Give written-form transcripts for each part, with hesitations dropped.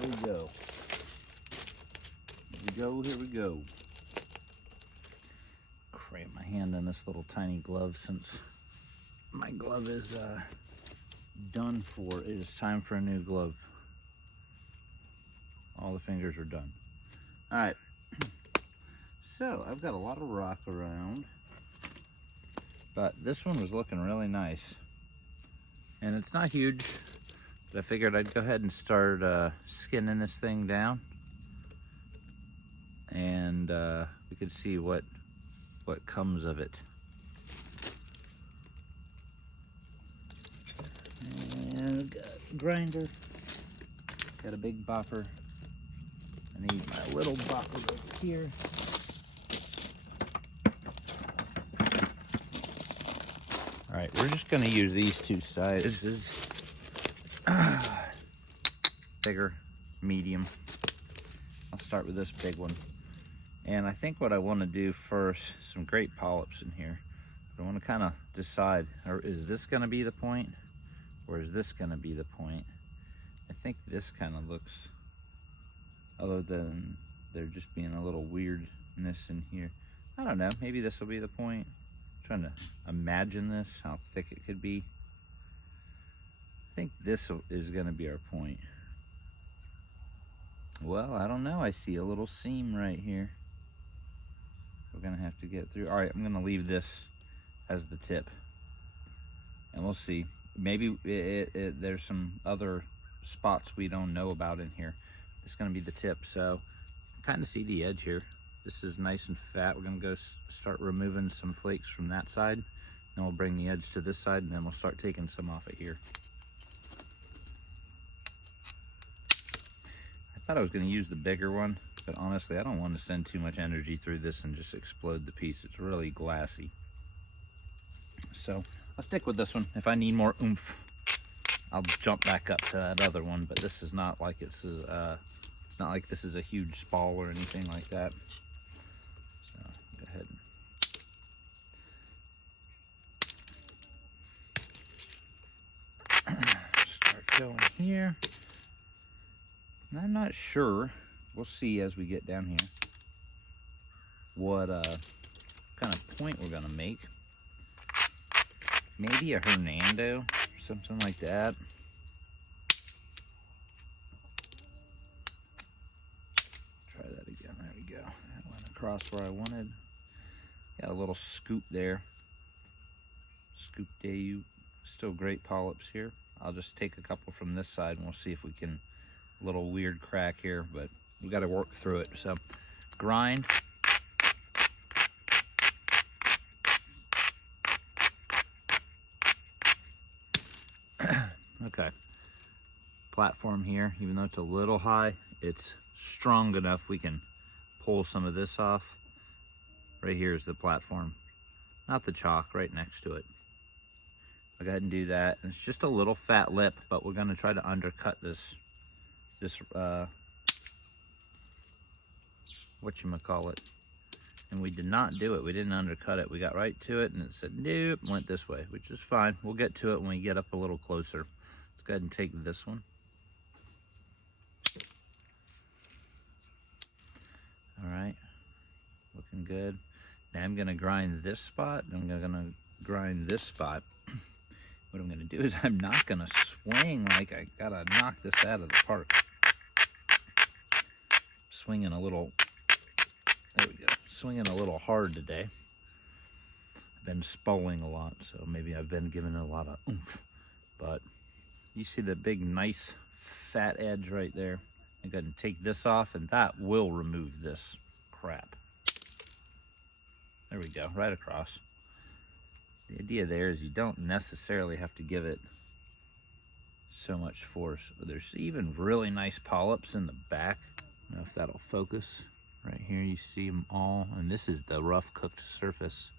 Here we go. Here we go. Cramp my hand in this little tiny glove since my glove is done for. It is time for a new glove. All the fingers are done. All right. So I've got a lot of rock around, but this one was looking really nice. And it's not huge, but I figured I'd go ahead and start skinning this thing down. And we could see what comes of it. And we've got a grinder, got a big bopper. I need my little bopper over here. All right, we're just gonna use these two sizes. Bigger, medium. I'll start with this big one. And I think what I want to do first, some great polyps in here. I want to kind of decide, is this going to be the point, or is this going to be the point? I think this kind of looks, other than there just being a little weirdness in here. I don't know, maybe this will be the point. I'm trying to imagine this, how thick it could be. I think this is going to be our point. Well, I don't know, I see a little seam right here. We're gonna have to get through. All right, I'm gonna leave this as the tip, and we'll see. Maybe there's some other spots we don't know about in here. This is gonna be the tip, so kind of see the edge here. This is nice and fat. We're gonna go start removing some flakes from that side, then we'll bring the edge to this side, and then we'll start taking some off of here. I thought I was gonna use the bigger one, but honestly, I don't want to send too much energy through this and just explode the piece. It's really glassy. So I'll stick with this one. If I need more oomph, I'll jump back up to that other one, but this is not like it's not like this is a huge spall or anything like that. So go ahead and start going here. And I'm not sure, we'll see as we get down here, what kind of point we're gonna make. Maybe a Hernando, something like that. Try that again, there we go. That went across where I wanted. Got a little scoop there. Scoop Dayu, still great polyps here. I'll just take a couple from this side and we'll see if we can, a little weird crack here, but we got to work through it. So grind. Okay. Platform here, even though it's a little high, it's strong enough we can pull some of this off. Right here is the platform, not the chalk, right next to it. I'll go ahead and do that. And it's just a little fat lip, but we're going to try to undercut this whatchamacallit. And we did not do it. We didn't undercut it. We got right to it and it said nope, went this way, which is fine. We'll get to it when we get up a little closer. Let's go ahead and take this one. All right, looking good. Now I'm gonna grind this spot, and I'm gonna grind this spot. What I'm gonna do is I'm not gonna swing like I gotta knock this out of the park. Swinging a little, there we go, swinging a little hard today. I've been spalling a lot, so maybe I've been giving it a lot of oomph. But you see the big, nice, fat edge right there. I'm going to take this off, and that will remove this crap. There we go, right across. The idea there is you don't necessarily have to give it so much force. There's even really nice polyps in the back. I don't know if that'll focus. Right here you see them all, and this is the rough cooked surface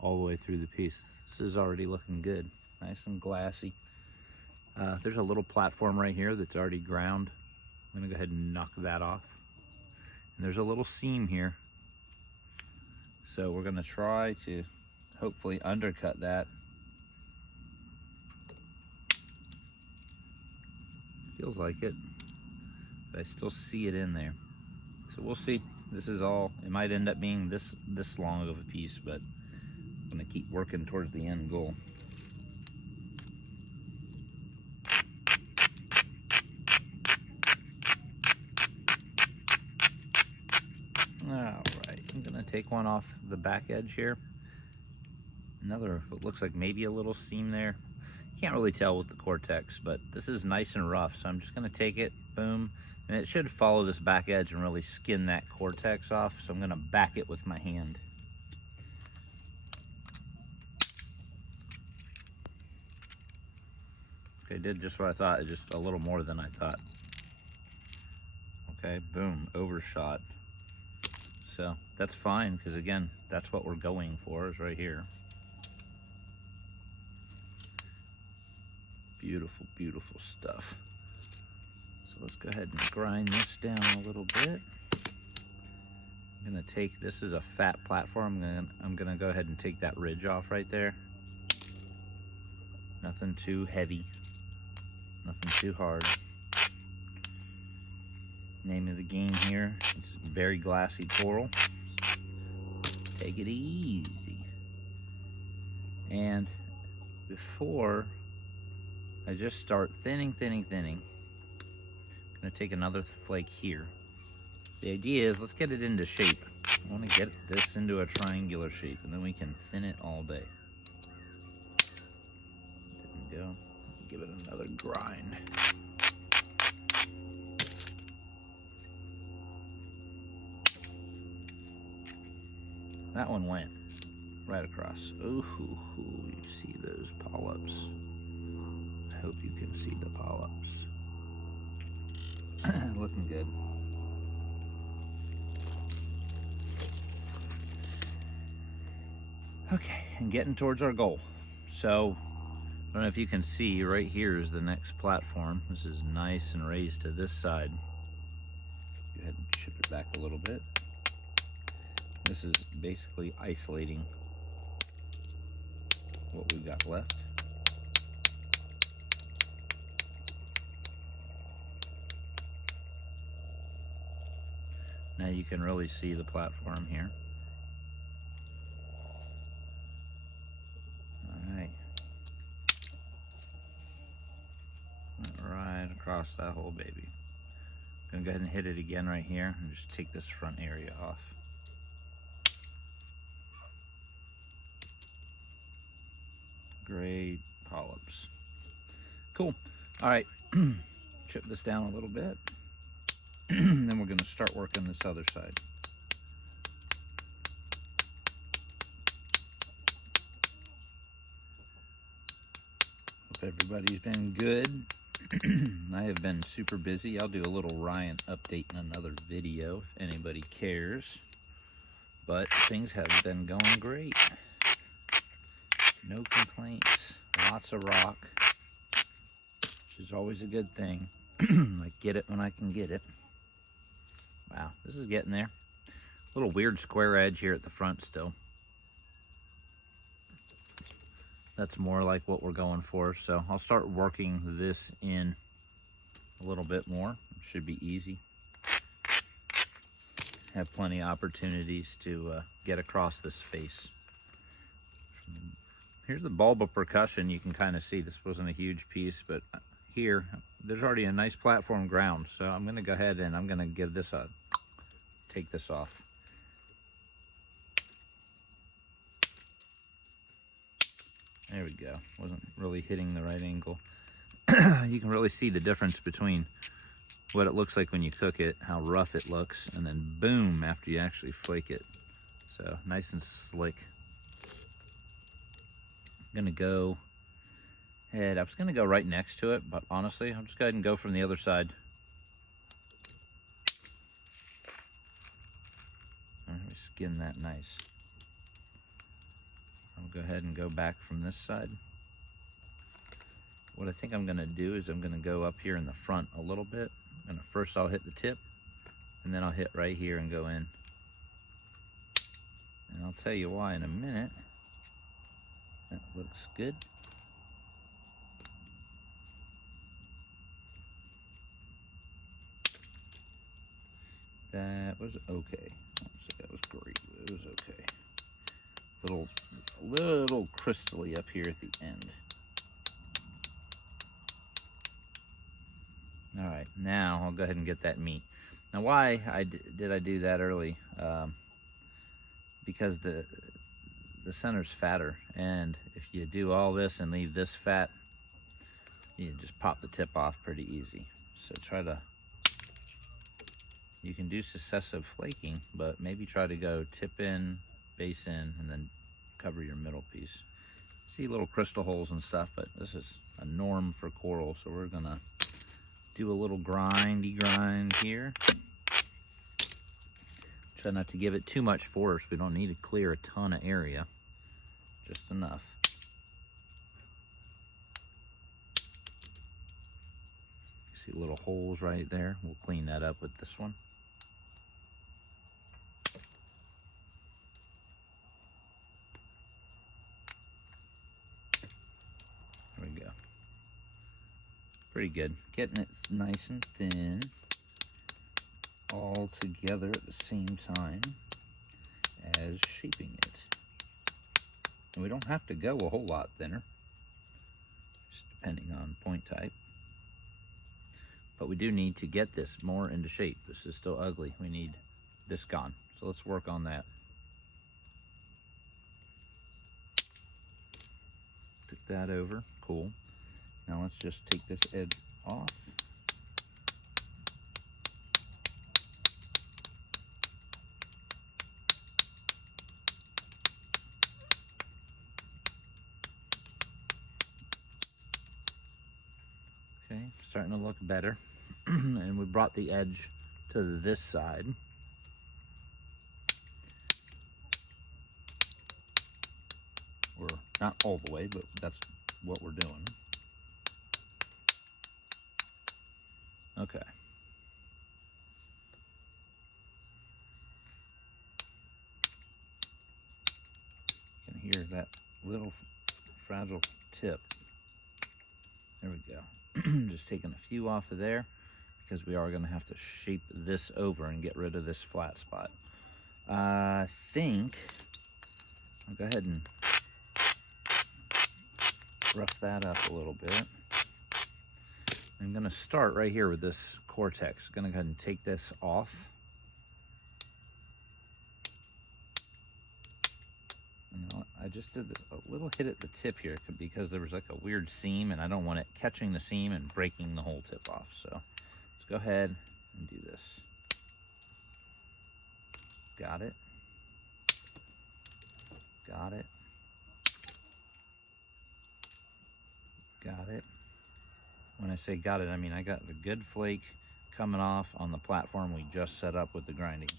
all the way through the piece. This is already looking good, nice and glassy. There's a little platform right here that's already ground. I'm gonna go ahead and knock that off. And there's a little seam here. So we're gonna try to hopefully undercut that. Feels like it, but I still see it in there. So we'll see. This is all, it might end up being this long of a piece, but I'm gonna keep working towards the end goal. All right, I'm gonna take one off the back edge here. Another, what looks like maybe a little seam there. Can't really tell with the Cortex, but this is nice and rough, so I'm just gonna take it, boom, and it should follow this back edge and really skin that Cortex off, so I'm gonna back it with my hand. Okay, did just what I thought, just a little more than I thought. Okay, boom, overshot. So that's fine, because again, that's what we're going for, is right here. Beautiful, beautiful stuff. So let's go ahead and grind this down a little bit. I'm gonna take, this is a fat platform, I'm gonna go ahead and take that ridge off right there. Nothing too heavy, nothing too hard. Name of the game here, it's very glassy coral. Take it easy. And before I just start thinning, I'm gonna take another flake here. The idea is, let's get it into shape. I wanna get this into a triangular shape, and then we can thin it all day. Didn't go. Give it another grind. That one went right across. Ooh, you see those polyps. I hope you can see the polyps. Looking good. Okay, and getting towards our goal. So, I don't know if you can see, right here is the next platform. This is nice and raised to this side. Go ahead and chip it back a little bit. This is basically isolating what we've got left. Now you can really see the platform here. All right. Right across that whole baby. I'm gonna go ahead and hit it again right here and just take this front area off. Great polyps. Cool. All right, chip this down a little bit. Then we're gonna start working this other side. Hope everybody's been good. I have been super busy. I'll do a little Ryan update in another video if anybody cares. But things have been going great. No complaints. Lots of rock, which is always a good thing. I get it when I can get it. Wow, this is getting there. A little weird square edge here at the front still. That's more like what we're going for. So I'll start working this in a little bit more. It should be easy. Have plenty of opportunities to get across this face. Here's the bulb of percussion. You can kind of see this wasn't a huge piece, but here there's already a nice platform ground. So I'm going to go ahead and I'm going to give this a, take this off. There we go. Wasn't really hitting the right angle. You can really see the difference between what it looks like when you cook it, how rough it looks, and then boom after you actually flake it. So nice and slick. I'm gonna go ahead. I was gonna go right next to it, but honestly, I'm just go ahead and go from the other side. Let me skin that nice. I'll go ahead and go back from this side. What I think I'm gonna do is I'm gonna go up here in the front a little bit. And first I'll hit the tip, and then I'll hit right here and go in. And I'll tell you why in a minute. That looks good. That was okay. I won't say that was great, but it was okay. A little crystally up here at the end. All right, now I'll go ahead and get that meat. Now, why did I do that early? Because the center's fatter, and if you do all this and leave this fat, you just pop the tip off pretty easy. So you can do successive flaking, but maybe try to go tip in, base in, and then cover your middle piece. See little crystal holes and stuff, but this is a norm for coral, so we're gonna do a little grind here. Try not to give it too much force. We don't need to clear a ton of area, just enough. See little holes right there? We'll clean that up with this one. There we go. Pretty good. Getting it nice and thin, all together at the same time as shaping it. And we don't have to go a whole lot thinner, just depending on point type. But we do need to get this more into shape. This is still ugly. We need this gone. So let's work on that. Took that over. Cool. Now let's just take this edge off. Okay, starting to look better. And we brought the edge to this side. Or not all the way, but that's what we're doing. Okay. You can hear that little fragile tip. There we go. Just taking a few off of there because we are going to have to shape this over and get rid of this flat spot. I think I'll go ahead and rough that up a little bit. I'm going to start right here with this cortex. I'm going to go ahead and take this off. I just did a little hit at the tip here because there was like a weird seam, and I don't want it catching the seam and breaking the whole tip off. So let's go ahead and do this. Got it. Got it. Got it. When I say got it, I mean I got the good flake coming off on the platform we just set up with the grinding.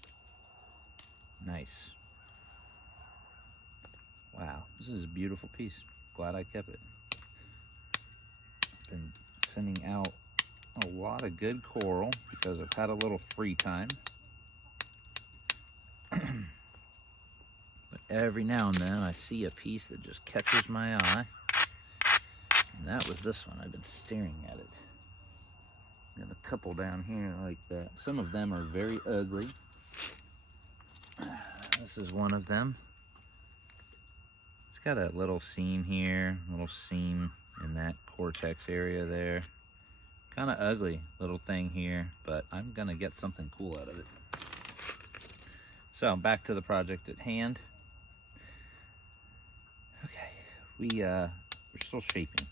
Nice. Wow, this is a beautiful piece. Glad I kept it. Been sending out a lot of good coral because I've had a little free time. But every now and then I see a piece that just catches my eye. And that was this one. I've been staring at it. Got a couple down here like that. Some of them are very ugly. This is one of them. It's got a little seam here, a little seam in that cortex area there. Kind of ugly little thing here, but I'm gonna get something cool out of it. So back to the project at hand. Okay, we're still shaping.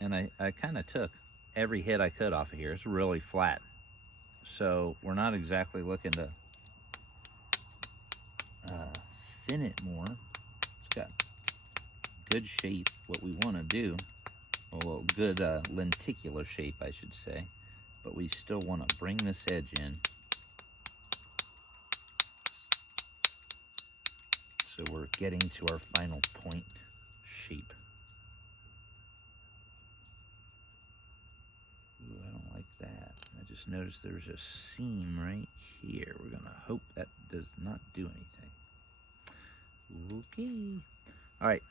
And I kind of took every hit I could off of here. It's really flat. So we're not exactly looking to thin it more. It's got good shape, what we want to do. Well, good lenticular shape, I should say. But we still want to bring this edge in. So we're getting to our final point shape. Ooh, I don't like that. I just noticed there's a seam right here. We're gonna hope that does not do anything. Okay. All right,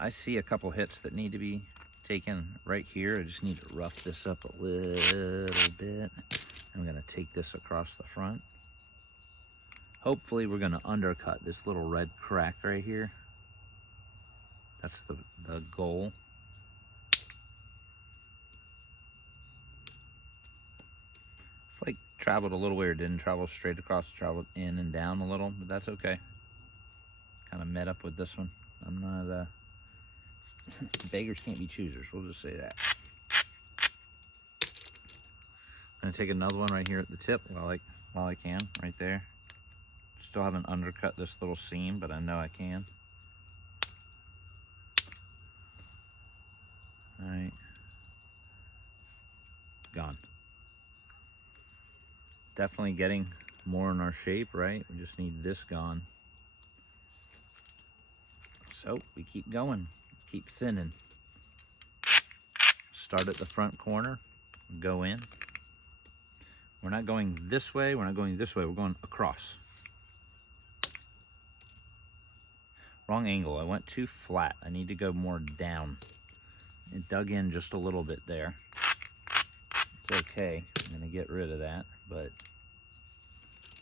I see a couple hits that need to be taken right here. I just need to rough this up a little bit. I'm gonna take this across the front. Hopefully we're gonna undercut this little red crack right here. That's the goal. Flake traveled a little weird, didn't travel straight across, traveled in and down a little, but that's okay. Kind of met up with this one. I'm not, beggars can't be choosers, we'll just say that. I'm gonna take another one right here at the tip while I can, right there. Still haven't undercut this little seam, but I know I can. All right, gone. Definitely getting more in our shape, right? We just need this gone. So we keep going, keep thinning. Start at the front corner, go in. We're not going this way, we're not going this way, we're going across. Wrong angle, I went too flat. I need to go more down. It dug in just a little bit there. It's okay, I'm gonna get rid of that, but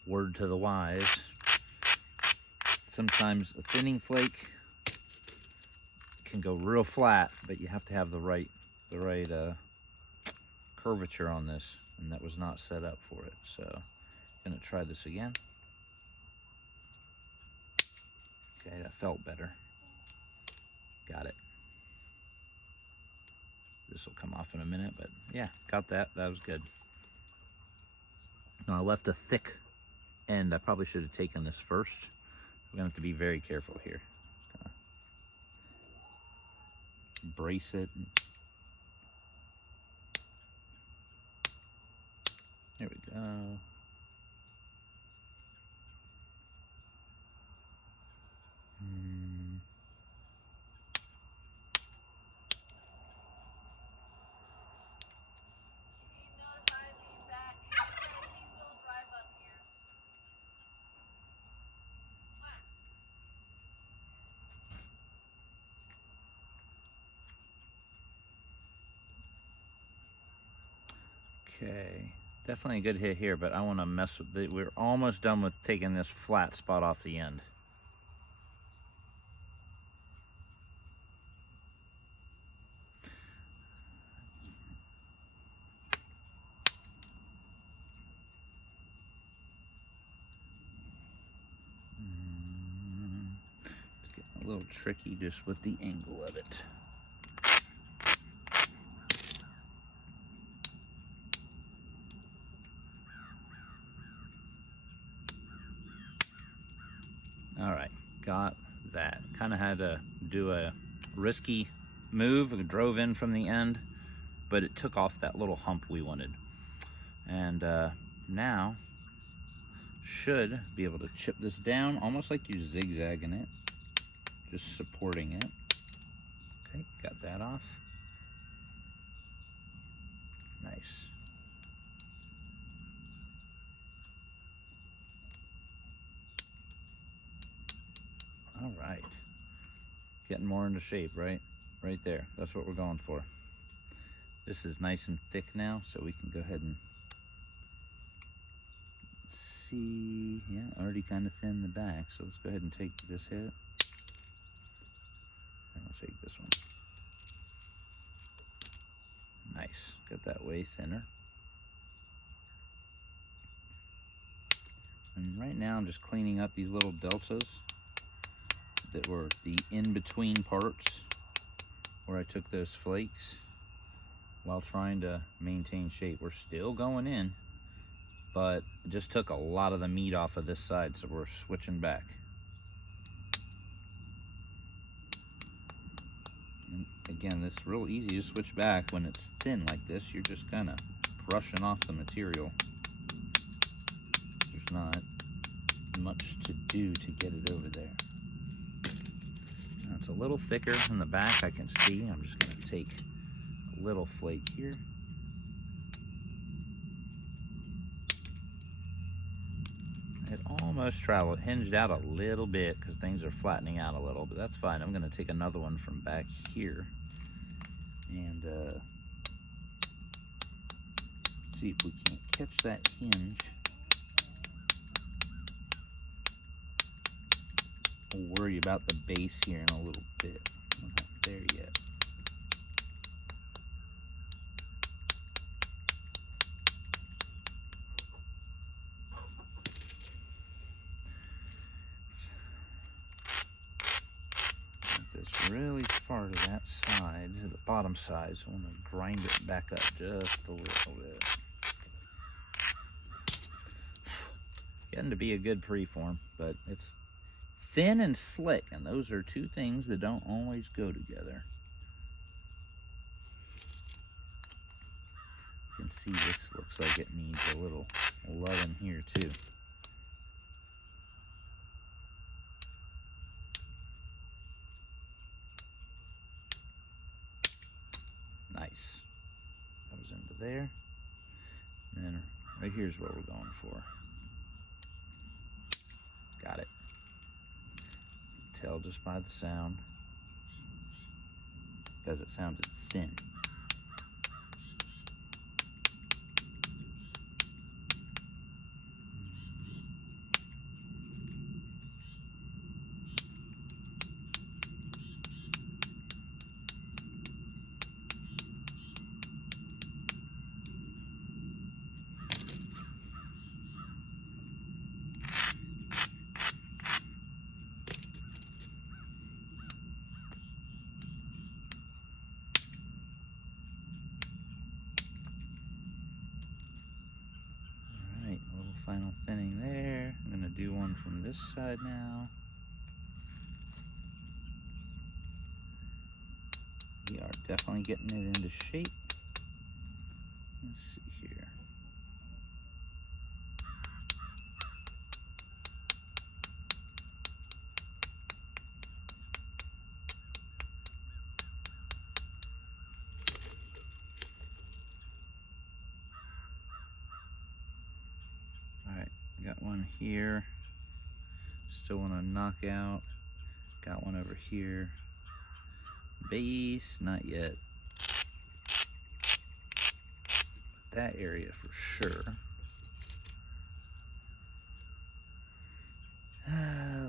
word to the wise, sometimes a thinning flake can go real flat, but you have to have the right curvature on this, and that was not set up for it. So I'm gonna try this again. Okay, that felt better. Got it. This will come off in a minute, but yeah, got that. That was good. Now I left a thick end. I probably should have taken this first. We're gonna have to be very careful here. Brace it. There we go. Okay, definitely a good hit here, but I want to mess with it. We're almost done with taking this flat spot off the end. It's getting a little tricky just with the angle of it. All right, got that. Kind of had to do a risky move. I drove in from the end, but it took off that little hump we wanted. And now should be able to chip this down almost like you're zigzagging it, just supporting it. Okay, got that off. Nice. All right, getting more into shape, right there. That's what we're going for. This is nice and thick now, so we can go ahead and see. Yeah, already kind of thin the back, so let's go ahead and take this hit, and we'll take this one. Nice, got that way thinner. And right now I'm just cleaning up these little deltas that were the in-between parts where I took those flakes while trying to maintain shape. We're still going in, but it just took a lot of the meat off of this side, so we're switching back. And again, it's real easy to switch back when it's thin like this. You're just kind of brushing off the material. There's not much to do to get it over there. Now it's a little thicker in the back, I can see. I'm just going to take a little flake here. It almost traveled, hinged out a little bit because things are flattening out a little, but that's fine. I'm going to take another one from back here and see if we can't catch that hinge. We'll worry about the base here in a little bit. We're not there yet. This really far to that side, to the bottom side, so I want to grind it back up just a little bit. Getting to be a good preform, but it's thin and slick, and those are two things that don't always go together. You can see this looks like it needs a little loving here too. Nice. That was into there. And then right here's what we're going for. Got it. Tell just by the sound, because it sounded thin. Final thinning there. I'm gonna do one from this side now. We are definitely getting it into shape. Let's see here. Got one here, still want to knock out. Got one over here. Base, not yet. But that area for sure.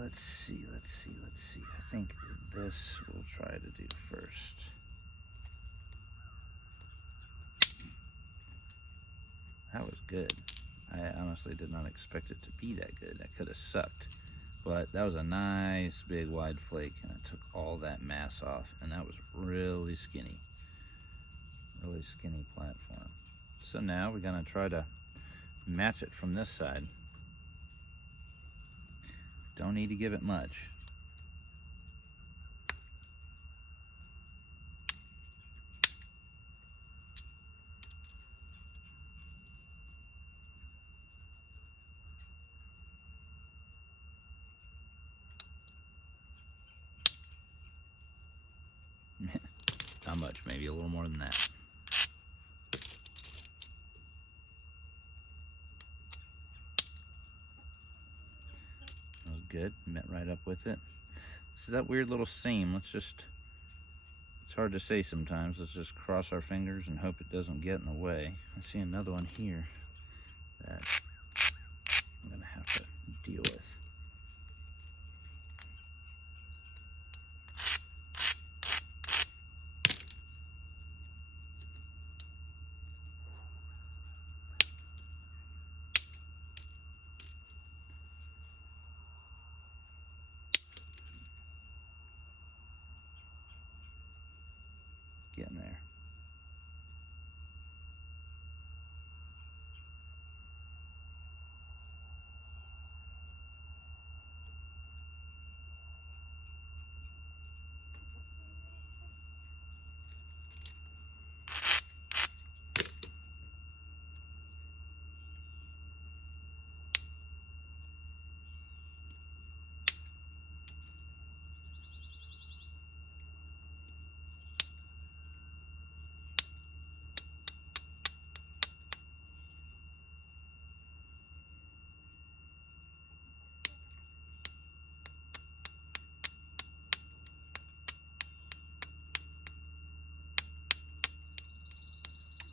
Let's see. I think this we'll try to do first. That was good. I honestly did not expect it to be that good. That could have sucked. But that was a nice big wide flake, and it took all that mass off, and that was really skinny. Really skinny platform. So now we're gonna try to match it from this side. Don't need to give it much. Not much, maybe a little more than that. That was good, met right up with it. This is that weird little seam. It's hard to say sometimes. Let's just cross our fingers and hope it doesn't get in the way. I see another one here that I'm gonna have to deal with. Getting there.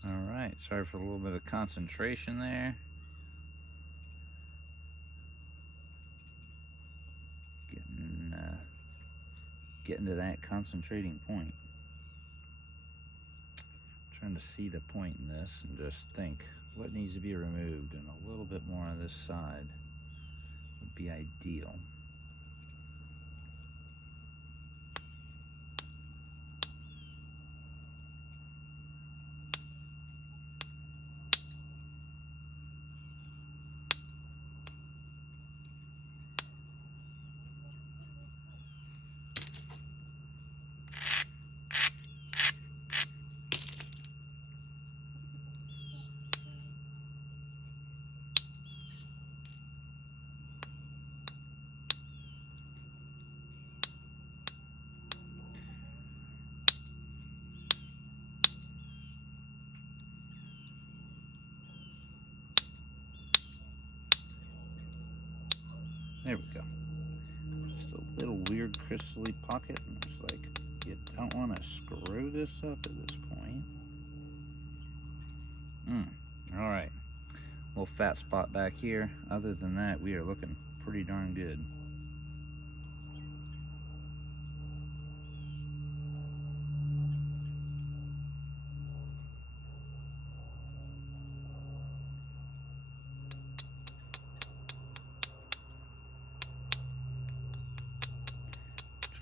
Alright, sorry for a little bit of concentration there. Getting getting to that concentrating point. I'm trying to see the point in this and just think what needs to be removed, and a little bit more on this side would be ideal. There we go. Just a little weird crystally pocket, and it's like, you don't want to screw this up at this point. All right, little fat spot back here. Other than that, we are looking pretty darn good.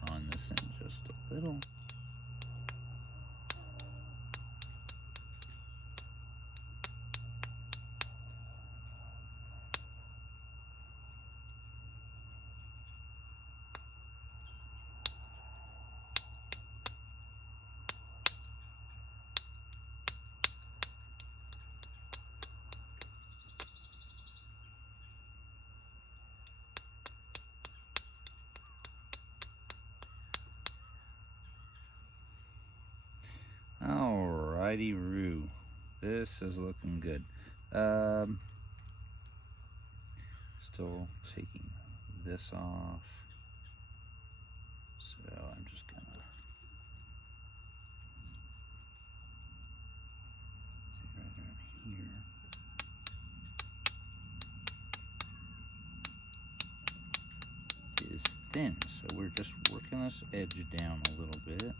Drawing this in just a little. Alrighty, Roo. This is looking good. Still taking this off. So I'm just gonna see right around here. It is thin, so we're just working this edge down a little bit.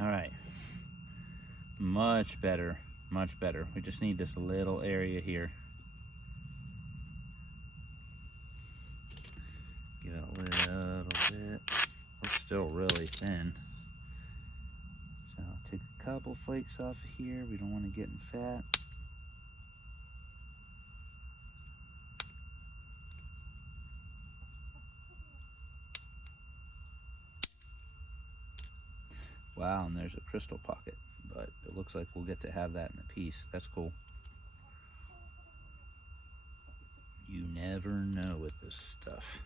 All right, much better, much better. We just need this little area here. Give it a little bit. We're still really thin. So I'll take a couple flakes off of here. We don't want to get in fat. Wow, and there's a crystal pocket, but it looks like we'll get to have that in the piece. That's cool. You never know with this stuff.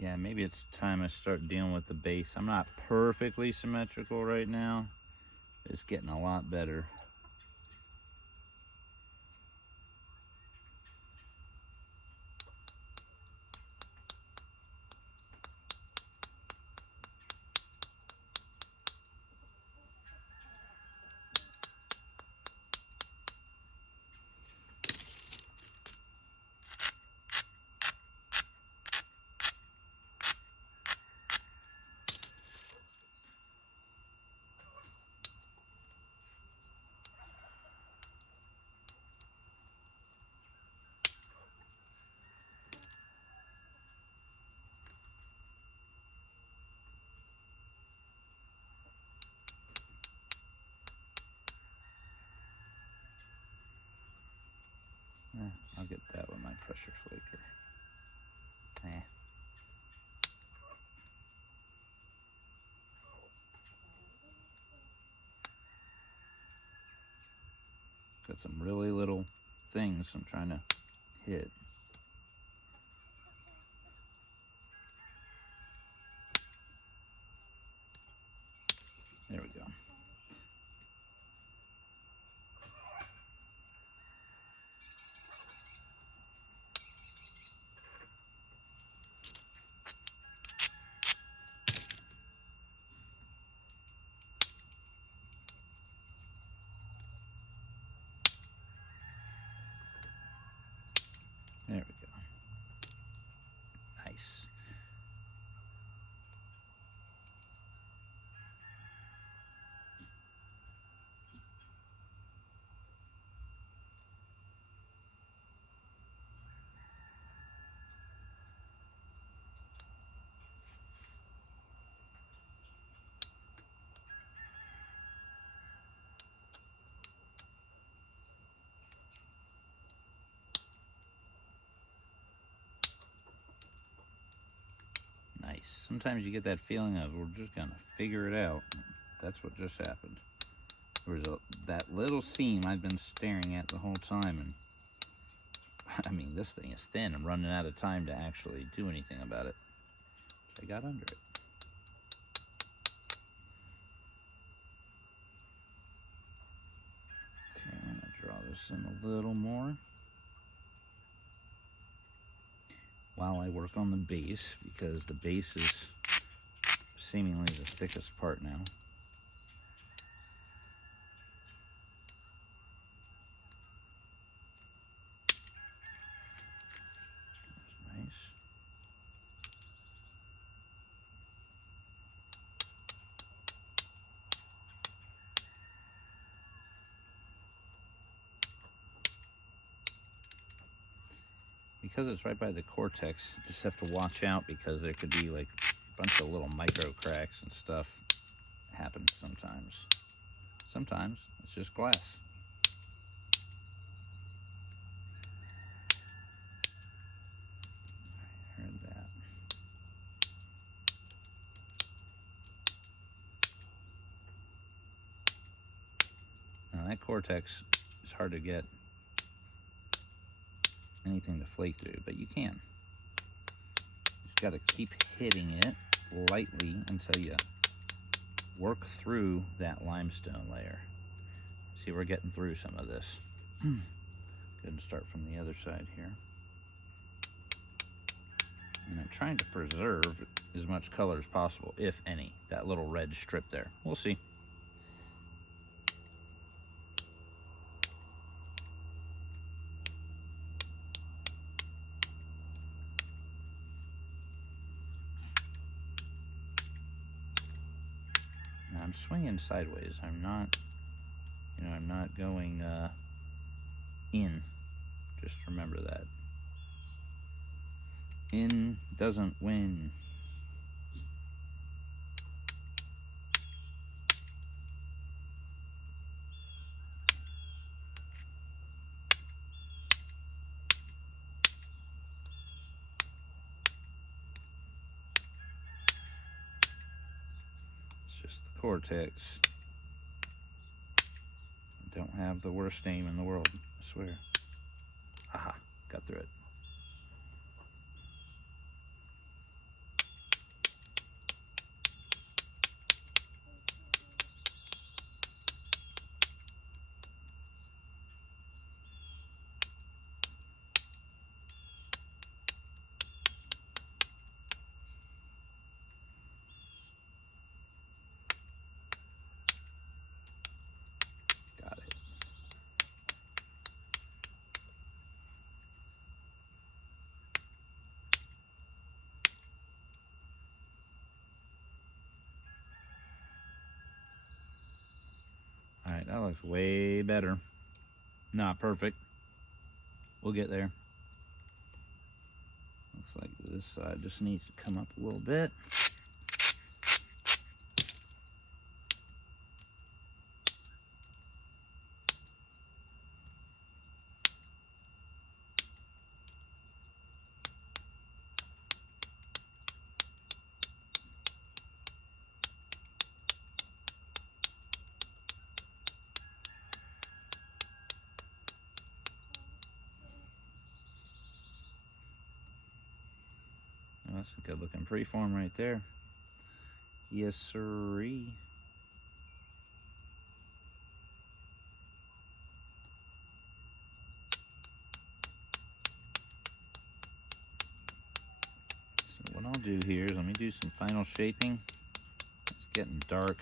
Yeah, maybe it's time I start dealing with the base. I'm not perfectly symmetrical right now. It's getting a lot better. I'll get that with my pressure flaker. Got some really little things I'm trying to hit. There we go. There we go. Nice. Nice. Sometimes you get that feeling of we're just gonna figure it out. That's what just happened. There was that little seam I've been staring at the whole time, and I mean, this thing is thin. I'm running out of time to actually do anything about it. I got under it. Okay, I'm gonna draw this in a little more while I work on the base, because the base is seemingly the thickest part now. Nice. Because it's right by the cortex, you just have to watch out, because there could be like a bunch of little micro cracks and stuff. It happens sometimes. Sometimes it's just glass. I heard that. Now that cortex is hard to get anything to flake through, but you can. You just got to keep hitting it lightly until you work through that limestone layer. See, we're getting through some of this. Go ahead and start from the other side here. And I'm trying to preserve as much color as possible, if any. That little red strip there. We'll see. Now I'm swinging sideways. I'm not, I'm not going in. Just remember that. In doesn't win. It's just the cortex. I don't have the worst aim in the world, I swear. Aha, got through it. That looks way better. Not perfect. We'll get there. Looks like this side just needs to come up a little bit. That's a good looking preform right there. Yes, sirree. So what I'll do here is let me do some final shaping. It's getting dark.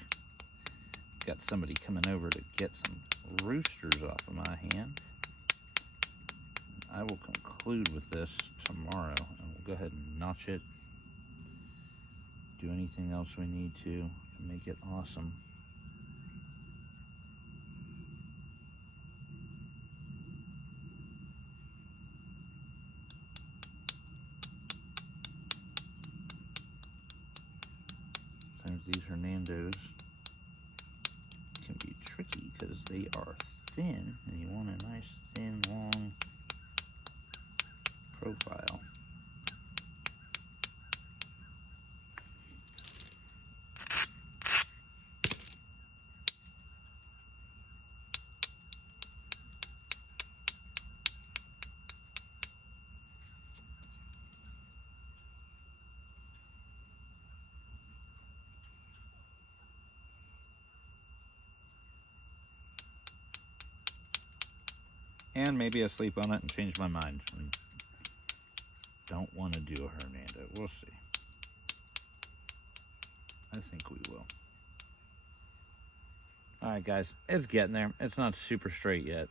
Got somebody coming over to get some roosters off of my hand. I will conclude with this tomorrow, and we'll go ahead and notch it. Do anything else we need to make it awesome. Sometimes these Hernandos can be tricky because they are thin, and you want a nice, thin, long profile. And maybe I'll sleep on it and change my mind. And don't want to do a Hernando. We'll see. I think we will. Alright guys, it's getting there. It's not super straight yet.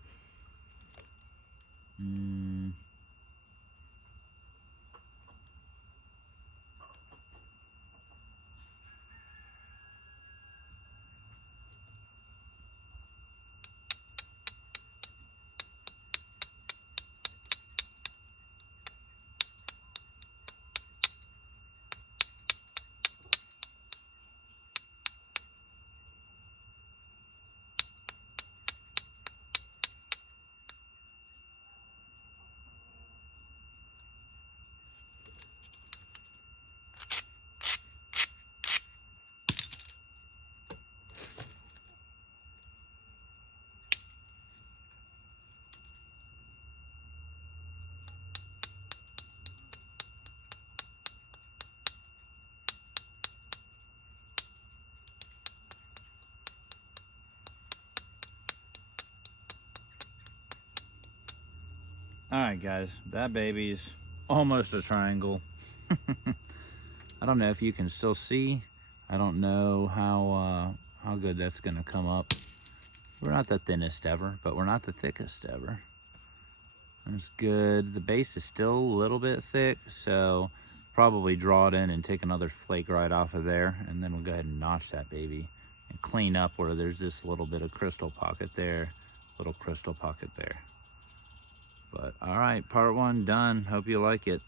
Alright guys, that baby's almost a triangle. I don't know if you can still see. I don't know how good that's gonna come up. We're not the thinnest ever, but we're not the thickest ever. That's good. The base is still a little bit thick, so probably draw it in and take another flake right off of there, and then we'll go ahead and notch that baby and clean up where there's this little bit of crystal pocket there, little crystal pocket there. But all right, part one done. Hope you like it.